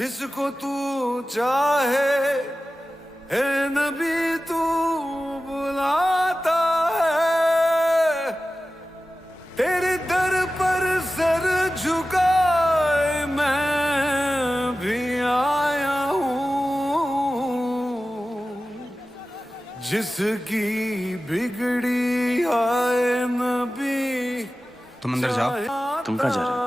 जिसको तू चाहे है नबी तू बुलाता है, तेरे दर पर सर झुकाए मैं भी आया हूँ। जिसकी बिगड़ी आए नबी, तुम अंदर जाओ। तुम कहाँ जा रहे हो?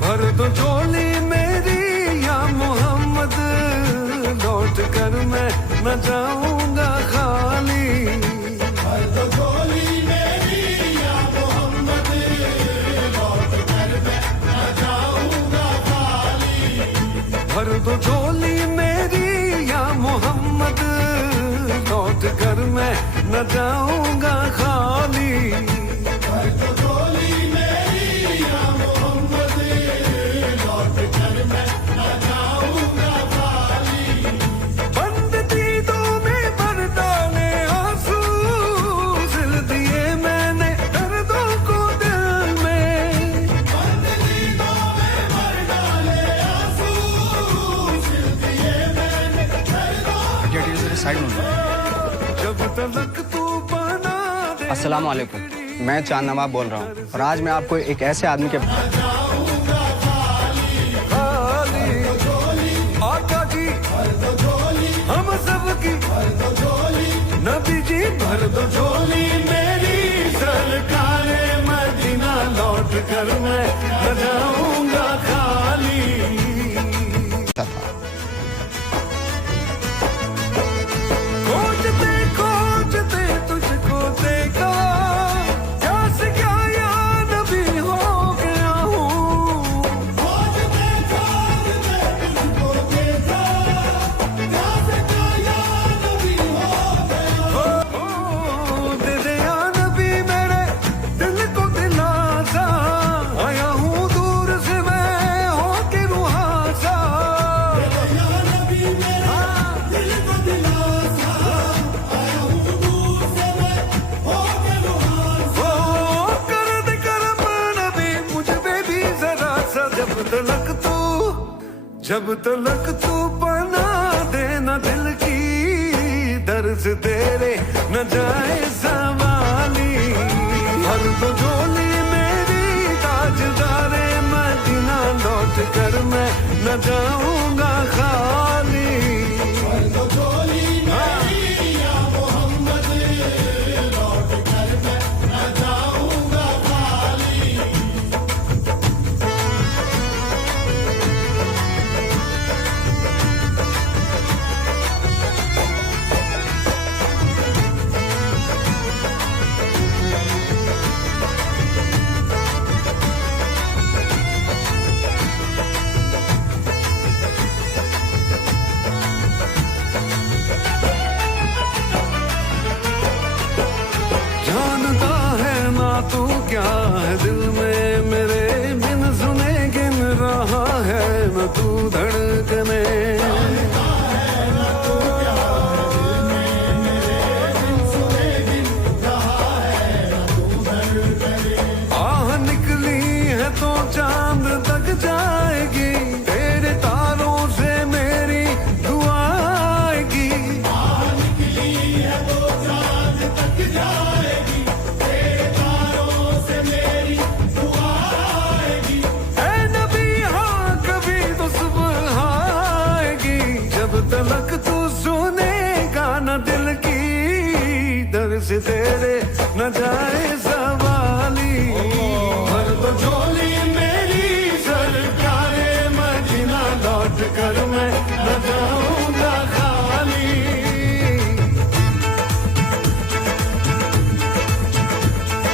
भर दो झोली मेरी या मोहम्मद, लौट कर मैं न जाऊंगा खाली। भर दो झोली मेरी या मोहम्मद, लौट कर मैं न जाऊंगा खाली। भर दो झोली मेरी या मोहम्मद, लौट कर मैं न जाऊंगा खाली। भर दो झोली मेरी या मोहम्मद, लौट कर मैं न जाऊंगा खाली। बंद दीदों में भर डाले आंसू, सिल दिए मैंने दर्दों को दिल में। बंद दीदों में भर डाले आंसू, सिल दिए मैंने दर्दों। साइड में जब तलक तू बना दे। अस्सलाम वालेकुम, मैं चांद नवाब बोल रहा हूँ और आज मैं आपको एक ऐसे आदमी के जाऊंगा खाली। खाली आका जी भर दो झोली, हम सब की भर दो झोली, नबी जी भर दो झोली मेरी, सरकारे मदीना लौट कर मैं न जाऊंगा खाली। खोजते खोजते तुझको देखा, क्या से क्या या नबी हो गया हूँ। खोजते खोजते तुझको देखा, क्या से क्या याद भी हो गया। दे दे या नबी मेरे दिल को दिलासा, आया हूँ दूर से मैं होके रुहासा। या नबी मेरा दिल को दिलासा, आया हूँ दूर से मैं होके रुहासा। ओ कर दे करम नबी मुझ पे भी जरा सा, जब तलक तू बना देना दिल की, दर्द तेरे न जाए सवाली। हर तो झोली मेरी ताजदारे मदीना, लौट कर मैं न जाऊंगा खाली। भर दो झोली मेरी या मोहम्मद, लौट कर मैं न जाऊंगा खाली। जानता है ना तू क्या है दिल में मेरे, बिन सुने गिन रहा है न तू धड़कने। आह निकली है तो चांद तक जाएगी, तेरे तारों से मेरी दुआ आएगी। निकली है तो चांद तक जाएगी, तेरे तारों से मेरी दुआ आएगी। ऐ नबी हाँ कभी तो सुबह आएगी, जब तलक तू सुनेगा न दिल की, दर से तेरे न जाए सवाली। भर दो झोली मेरी, सरकारे मदीना, लौट कर मैं न जाऊंगा खाली।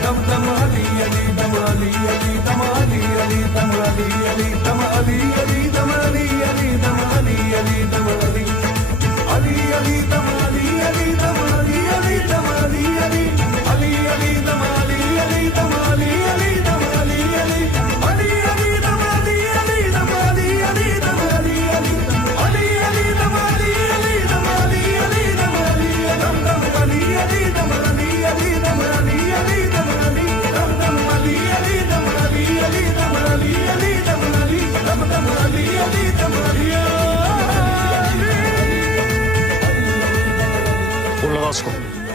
दम दम अली अली दम अली अली दम अली अली दम अली अली दम अली अली दम अली अली दम अली अली दम अली अली अली दम अली अली दम अली अली दम अली अली अली अली दम अली अली दम अली अली दम अली अली अली अली दम अली अली दम अली अली दम अली अली अली अली दम अली अली दम अली अली दम उसको।